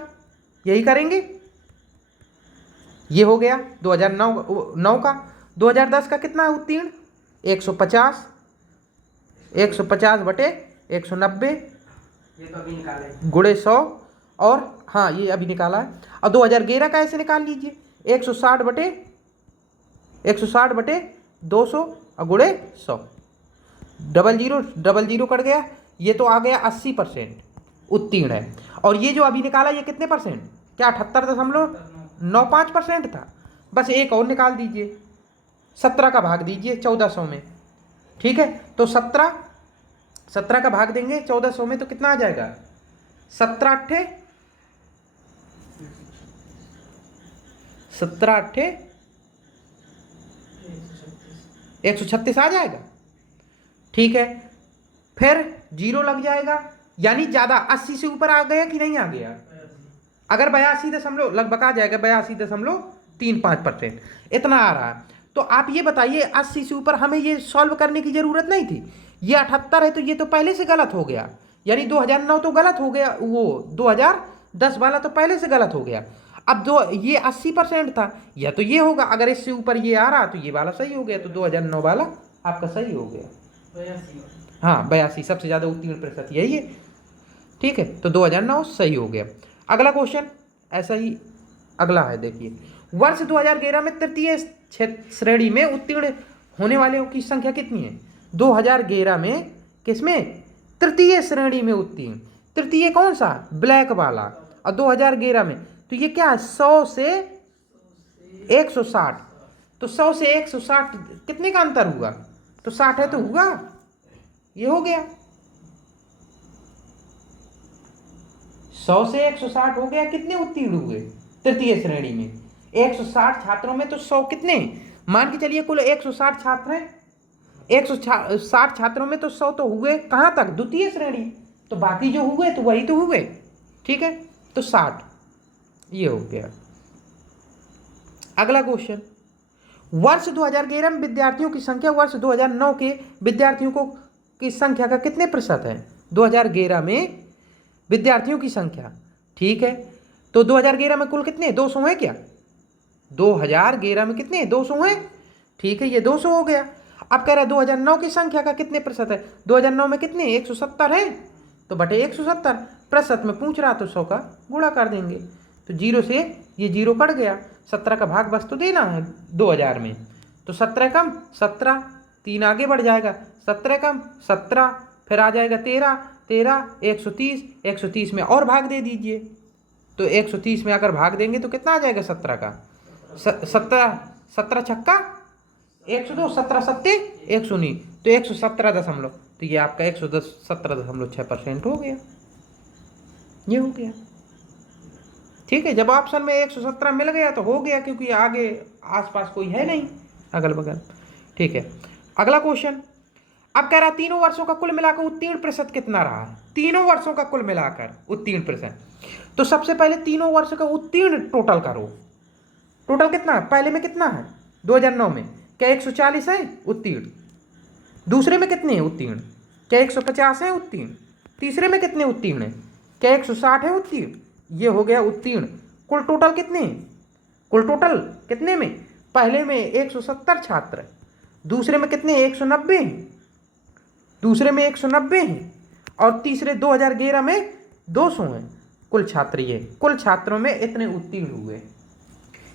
यही करेंगे? ये हो गया 2009 का। 2010 का कितना उत्तीर्ण? 150, 150/190 गुणे 100, और हाँ ये अभी निकाला है। और 2011 का ऐसे निकाल लीजिए, 160/200 और गुणे 100, 00 कट गया, ये तो आ गया 80% उत्तीर्ण है। और ये जो अभी निकाला ये कितने परसेंट? क्या 78.95% था? बस एक और निकाल दीजिए, 17 का भाग दीजिए 1400 में, ठीक है, तो 17 का भाग देंगे 1400 में तो कितना आ जाएगा? 17 अट्ठे 136 आ जाएगा। ठीक है, फिर जीरो लग जाएगा, यानी ज्यादा 80 से ऊपर आ गया कि नहीं आ गया? अगर 82 लगभग आ जाएगा, 82.35% इतना आ रहा है। तो आप ये बताइए 80 से ऊपर हमें ये सॉल्व करने की जरूरत नहीं थी। ये 78 है तो ये तो पहले से गलत हो गया, यानी 2009 तो गलत हो गया, वो 2010 वाला तो पहले से गलत हो गया। अब जो ये 80% था, या तो ये होगा, अगर इससे ऊपर ये आ रहा तो ये वाला सही हो गया, तो 2009 वाला आपका सही हो गया। हाँ 82 सबसे ज्यादा उत्तीर्ण प्रतिशत यही है। ठीक है, तो 2009 सही हो गया। अगला क्वेश्चन ऐसा ही अगला है, देखिए वर्ष 2011 में तृतीय श्रेणी में उत्तीर्ण होने वालों की संख्या कितनी है? 2011 में किसमें? तृतीय श्रेणी में उत्तीर्ण। तृतीय कौन सा? ब्लैक वाला। और 2011 में तो ये क्या है? 100 से 160, तो 100 से 160 कितने का अंतर हुआ? तो 60 है तो हुआ, ये हो गया 100 से 160 हो गया। कितने उत्तीर्ण हुए तृतीय श्रेणी में? 160 छात्रों में तो 100 कितने, मान के चलिए कुल 160 छात्र हैं, 160 छात्रों में तो 100 तो हुए कहां तक? द्वितीय श्रेणी। तो बाकी जो हुए तो वही तो हुए। ठीक है, तो 60 ये हो गया। अगला क्वेश्चन, वर्ष 2011 में विद्यार्थियों की संख्या वर्ष 2009 के विद्यार्थियों की संख्या का कितने प्रतिशत है? 2011 में विद्यार्थियों की संख्या। ठीक है, तो 2011 में कुल कितने? 200 है क्या? 2011 में कितने? 200 है। ठीक है, ये 200 हो गया। अब कह रहा है 2009 की संख्या का कितने प्रतिशत है? 2009 में कितने? 170 है, तो बटे 170 प्रतिशत में पूछ रहा, तो 100 का गुणा कर देंगे, तो जीरो से ये जीरो कट गया। 17 का भाग बस तो देना है 2000 में, तो 17 कम 17, 3 आगे बढ़ जाएगा, 17 कम 17, फिर आ जाएगा 13, 130, 130 में और भाग दे दीजिए, तो 130 में अगर भाग देंगे तो कितना आ जाएगा? 17 का 17 छक्का 102, 17 सत्ते 119, तो 117 तो ये आपका 117.6% हो गया, ये हो गया। ठीक है, जब ऑप्शन में 117 मिल गया तो हो गया, क्योंकि आगे आसपास कोई है नहीं अगल बगल। ठीक है, अगला क्वेश्चन, अब कह रहा है तीनों वर्षों का कुल मिलाकर उत्तीर्ण प्रतिशत कितना रहा है? तीनों वर्षों का कुल मिलाकर उत्तीर्ण प्रतिशत। तो सबसे पहले तीनों वर्ष का उत्तीर्ण टोटल करो। टोटल कितना है? पहले में कितना है? 2009 में क्या 140 है उत्तीर्ण? दूसरे में कितने हैं उत्तीर्ण? क्या 150 है उत्तीर्ण? तीसरे में कितने उत्तीर्ण है? क्या 160 है उत्तीर्ण? ये हो गया उत्तीर्ण। कुल टोटल कितने हैं? कुल टोटल कितने में? पहले में 170 छात्र, दूसरे में कितने? 190 हैं, दूसरे में 190 हैं, और तीसरे 2011 में 200 हैं। कुल छात्र, ये कुल छात्रों में इतने उत्तीर्ण हुए,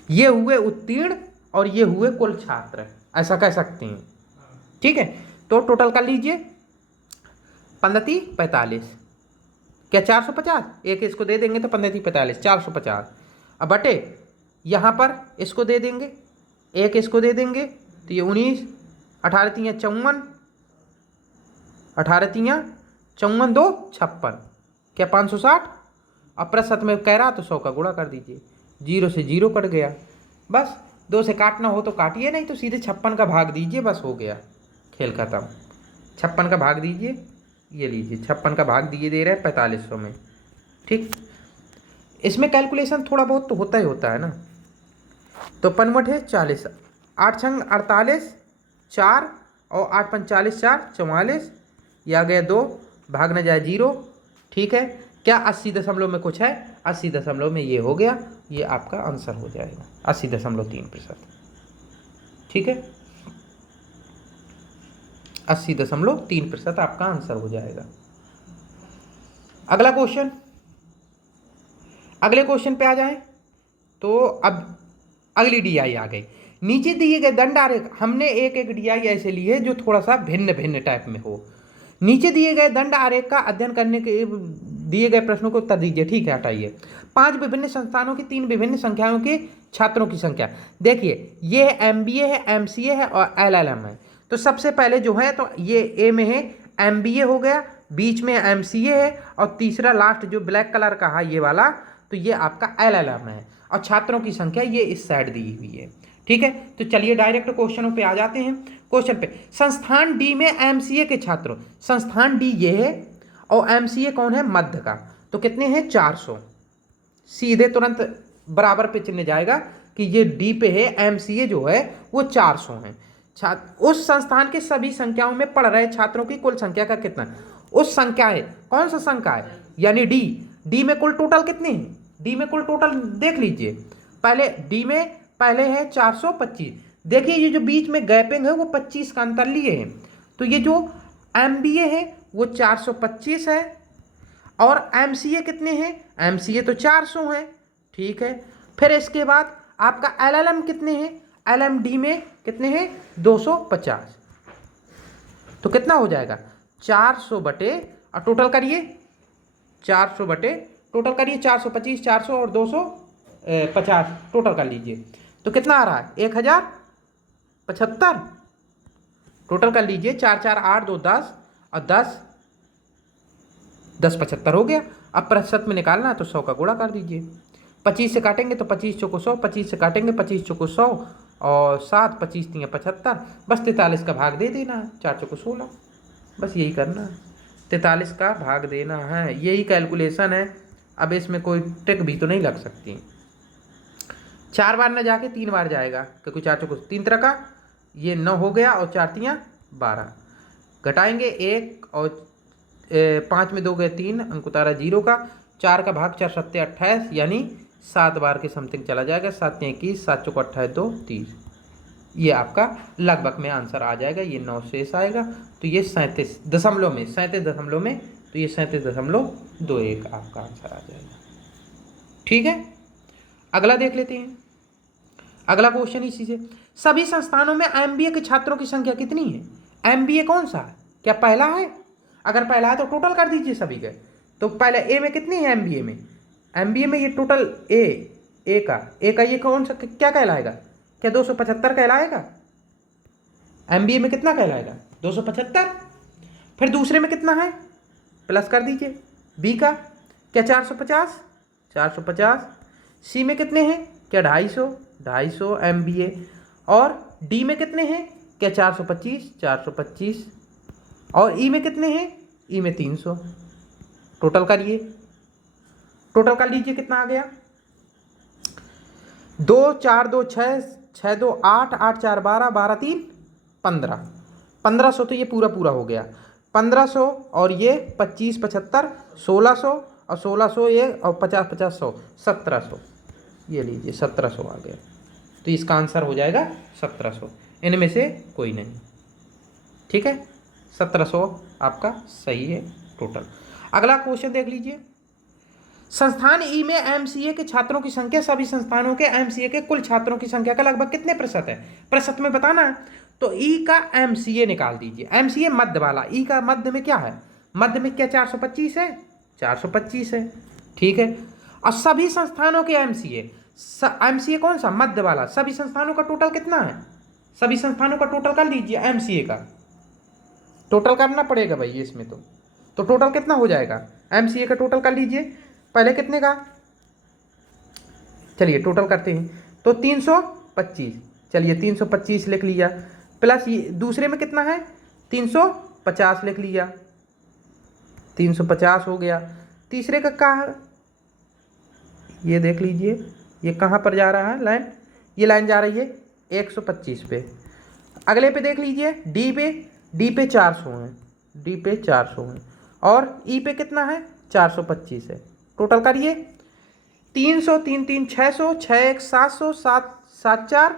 ये हुए उत्तीर्ण और ये हुए कुल छात्र, ऐसा कह सकते हैं। ठीक है, तो टोटल कर लीजिए 15-45, क्या 450? एक इसको दे देंगे तो 15-45 450, अब बटे यहाँ पर इसको दे देंगे, एक इसको दे देंगे तो ये 19, 18×3 = 54, 18×3 = 2 = 56, क्या 560? अब प्रतिशत में कह रहा तो 100 का गुणा कर दीजिए, जीरो से जीरो कट गया, बस 2 से काटना हो तो काटिए, नहीं तो सीधे 56 का भाग दीजिए, बस हो गया, खेल खत्म। 56 का भाग दीजिए, ये लीजिए 56 का भाग दिए दे रहे हैं 4500 में। ठीक, इसमें कैलकुलेशन थोड़ा बहुत तो होता ही होता है ना। तो 55 है 40, 8 छंग 48, 4 और 8 पंच 40, 4 44, ये आ गया 2, भाग न जाए 0। ठीक है, क्या 80 में कुछ है? 80 में ये हो गया, ये आपका आंसर हो जाएगा 80.3%। ठीक है, 80.3% आपका आंसर हो जाएगा। अगला क्वेश्चन, अगले क्वेश्चन पे आ जाए तो अब अगली डीआई आ गई। नीचे दिए गए दंड आरेख, हमने एक एक डीआई ऐसे लिए जो थोड़ा सा भिन्न भिन्न टाइप में हो। नीचे दिए गए दंड आरेख का अध्ययन करने के दिए गए प्रश्नों को उत्तर दीजिए। ठीक है, हटाइए। 5 विभिन्न संस्थानों की 3 विभिन्न संख्याओं के छात्रों की संख्या। देखिए, ये है MBA है, MCA है और LLM है। तो सबसे पहले जो है तो ये ए में है MBA हो गया, बीच में MCA है, और तीसरा लास्ट जो ब्लैक कलर का है ये वाला, तो ये आपका LLM है, और छात्रों की संख्या ये इस साइड दी हुई है। ठीक है, तो चलिए डायरेक्ट क्वेश्चनों पे आ जाते हैं। क्वेश्चन पे, संस्थान डी में MCA के छात्रों, संस्थान डी ये है और MCA कौन है, मध्य का, तो कितने हैं 400। सीधे तुरंत बराबर पे चिन्ह जाएगा कि ये डी पे है, MCA जो है वो 400 है। छात्र उस संस्थान के सभी संख्याओं में पढ़ रहे छात्रों की कुल संख्या का कितना, उस संख्या है, कौन सा संख्या है, यानी डी में कुल टोटल कितने हैं, डी में कुल टोटल देख लीजिए। पहले डी में पहले है 425, देखिए ये जो बीच में गैपिंग है वो 25 का अंतर लिए है, तो ये जो MBA है वो 425 है, और MCA कितने हैं, MCA तो 400 है। ठीक है, फिर इसके बाद आपका LLM कितने हैं, LMD में कितने हैं 250, तो कितना हो जाएगा 400 बटे, और टोटल करिए 400 बटे, टोटल करिए 425, 400 और 250 टोटल कर लीजिए, तो कितना आ रहा है 1075, टोटल कर लीजिए 4 4 8 2 10 और 10 75 हो गया। अब प्रतिशत में निकालना है तो 100 का गुणा कर दीजिए, 25 से काटेंगे तो 25 चौको 100, 25 से काटेंगे 25 चौको 100 और 7 25 3 75, बस 43 का भाग दे देना है, 4 चौको 16, बस यही करना है, 43 का भाग देना है, यही कैलकुलेशन है। अब इसमें कोई ट्रिक भी तो नहीं लग सकती, 4 बार न जाके 3 बार जाएगा, क्योंकि 4 चौको 3 तरह का, ये 9 हो गया और 4 3 12, घटाएंगे 1 और 5 में 2 गए 3, अंक उतारा 0 का, 4 का भाग 4 7 28, यानी 7 बार के समथिंग चला जाएगा, 7 21, 7 चौको 28 2 30, ये आपका लगभग में आंसर आ जाएगा, ये 9 शेष आएगा, तो ये 37 दशमलव में तो ये 37.21 आपका आंसर आ जाएगा। ठीक है, अगला देख लेते हैं, अगला क्वेश्चन इसी से, सभी संस्थानों में MBA के छात्रों की संख्या कितनी है, MBA कौन सा है, क्या पहला है, अगर पहला है तो टोटल कर दीजिए सभी के, तो पहले ए में कितनी है, MBA में ये टोटल ए का ये कौन सा क्या कहलाएगा, क्या 275 कहलाएगा, MBA में कितना कहलाएगा 275, फिर दूसरे में कितना है प्लस कर दीजिए, बी का क्या 450, सी में कितने हैं क्या 250 MBA, और डी में कितने हैं क्या 425, और ई में कितने हैं, ई में 300, टोटल करिए, टोटल कर लीजिए कितना आ गया, 2 4 2 6 6 2 8 8 4 12 12 3 15, 1500 तो ये पूरा हो गया, 1500 और ये 25 75 1600 और 1600 ये और 50 50 100 1700, ये लीजिए 1700 आ गया, तो इसका आंसर हो जाएगा 1700, इनमें से कोई नहीं। ठीक है, 1700 आपका सही है टोटल। अगला क्वेश्चन देख लीजिए, संस्थान ई में MCA के छात्रों की संख्या सभी संस्थानों के MCA के कुल छात्रों की संख्या का लगभग कितने प्रतिशत है, प्रतिशत में बताना है, तो ई का MCA निकाल दीजिए, MCA मध्य वाला, ई का मध्य में क्या है, मध्य में क्या 425 है, 425 है। ठीक है, और सभी संस्थानों के MCA कौन सा, मध्य वाला, सभी संस्थानों का टोटल कितना है, सभी संस्थानों का टोटल कर लीजिए, MCA का टोटल करना पड़ेगा भाई इसमें, तो टोटल कितना हो जाएगा, MCA का टोटल कर लीजिए, पहले कितने का, चलिए टोटल करते हैं, तो 325, चलिए 325 लिख लिया, प्लस ये दूसरे में कितना है 350 लिख लिया, 350 हो गया, तीसरे का कहाँ, ये देख लीजिए ये कहाँ पर जा रहा है लाइन, ये लाइन जा रही है 125 पे। अगले पे देख लीजिए डी पे 400 है, और ई पे कितना है 425 है, टोटल करिए 300 3 3 600 6 1 700 7 7 4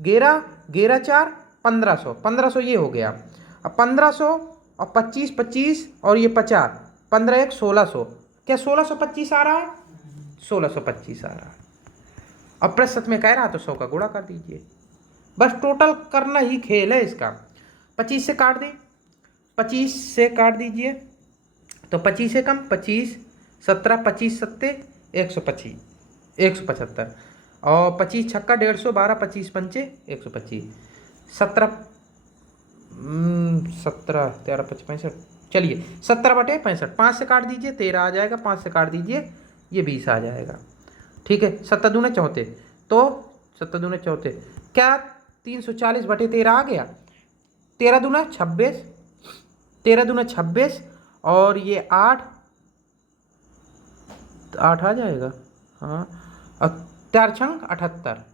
11 11 4 1500 ये हो गया, अब 1500 और 25 और ये 50 15 1 1600, क्या 1625 आ रहा है, 1625 आ रहा है। अब प्रतिशत में कह रहा तो 100 का गुणा कर दीजिए, बस टोटल करना ही खेल है इसका। 25 से काट दें, 25 से काट दीजिए तो 25 से कम 25 17 25 7 125 175 और 25 छक्का 150 12 25 पंचे 125 17 17 13 65, चलिए 70/65, 5 से काट दीजिए 13 आ जाएगा, 5 से काट दीजिए ये 20 आ जाएगा। ठीक है, 7 दूने 34, तो 7 दूने 34 क्या 340/13 आ गया। 13 दूना 26, 13 दूना 26 और ये 8 आ जाएगा। हाँ, और 4 छंग 78,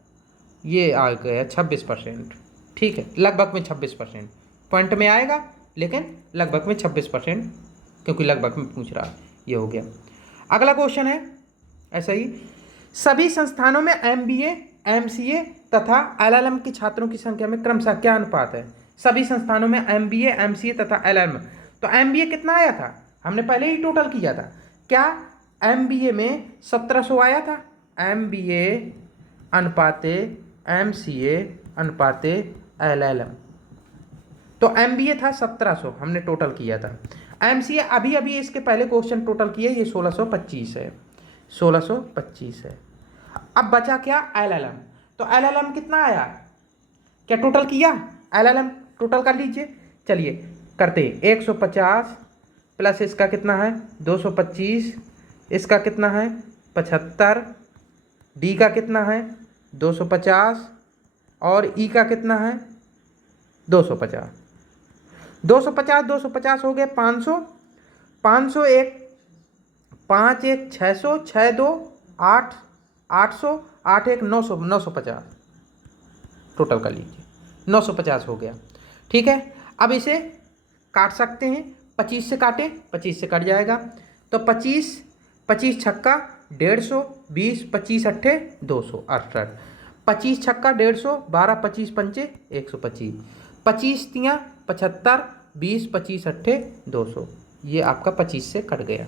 ये आ गया 26%। ठीक है, लगभग में 26%, पॉइंट में आएगा लेकिन लगभग में 26%, क्योंकि लगभग में पूछ रहा है। ये हो गया। अगला क्वेश्चन है ऐसा ही, सभी संस्थानों में MBA, MCA तथा LLM के छात्रों की संख्या में क्रमशः क्या अनुपात है। सभी संस्थानों में MBA, MCA तथा LLM, तो MBA कितना आया था, हमने पहले ही टोटल किया था। क्या MBA में 1700 आया था, MBA अनुपाते MCA अनुपाते LLM, तो MBA था 1700, हमने टोटल किया था। MCA अभी अभी इसके पहले क्वेश्चन टोटल किए, ये 1625 है, 1625 है। अब बचा क्या, LLM, तो LLM कितना आया, क्या टोटल किया, LLM टोटल कर लीजिए। चलिए करते हैं, 150 प्लस इसका कितना है 225, इसका कितना है 75, डी का कितना है 250 और ई का कितना है 250, 250 250 हो गए 500, 500 एक 5 1 600, 6 2 8, 800, 8 1 900, 950 टोटल कर लीजिए, 950 हो गया। ठीक है, अब इसे काट सकते हैं, 25 से काटें, 25 से कट जाएगा, तो 25 25 छक्का 150, 20 25 अट्ठे 268, 25 छक्का 150, 12 25 पंचे 125, 25 तियाँ 75, 20 25 अट्ठे 200, ये आपका 25 से कट गया।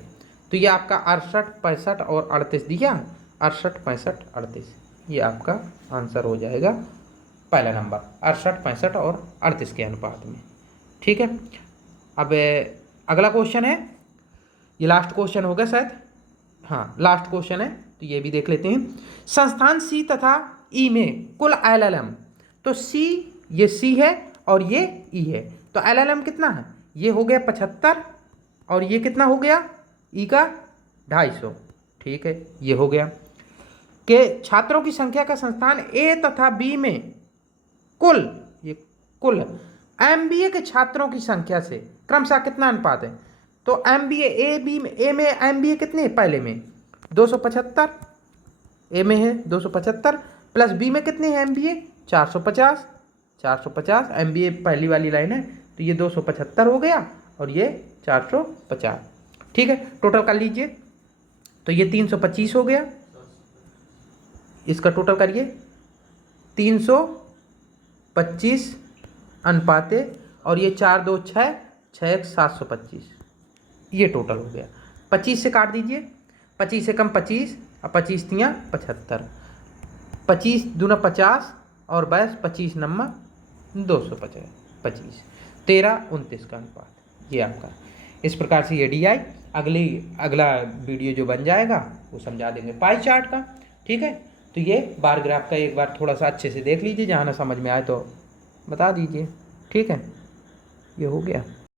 तो ये आपका 68 65 और 38 दिया, 68 65 38, ये आपका आंसर हो जाएगा पहला नंबर, 68 65 और 38 के अनुपात में। ठीक है, अब अगला क्वेश्चन है, ये लास्ट क्वेश्चन होगा शायद, हाँ लास्ट क्वेश्चन है, तो ये भी देख लेते हैं। संस्थान C तथा E में कुल LLM, तो C, ये C है और ये E है, तो LLM कितना है, ये हो गया 75 और ये कितना हो गया E का 250। ठीक है, ये हो गया कि छात्रों की संख्या का संस्थान A तथा B में कुल, ये कुल MBA के छात्रों की संख्या से क्रमशः कितना अनुपात है, तो MBA A में MBA कितने, पहले में 275, A में है 275 प्लस B में कितने हैं MBA 450, 450 MBA पहली वाली लाइन है, तो ये 275 हो गया और ये 450। ठीक है, टोटल कर लीजिए, तो ये 325 हो गया, इसका टोटल करिए 325 अनुपाते, और ये 4 2 6 6 1 725, ये टोटल हो गया। 25 से काट दीजिए, 25 से कम 25 और 25 तियाँ 75, 25 दूना 50 और 22 25 नम्मा 250, 25 13 29 का अनुपात, ये आपका। इस प्रकार से ये DI, अगला वीडियो जो बन जाएगा वो समझा देंगे पाई चार्ट का। ठीक है, तो ये बार ग्राफ का एक बार थोड़ा सा अच्छे से देख लीजिए, जहाँ ना समझ में आए तो बता दीजिए। ठीक है, ये हो गया।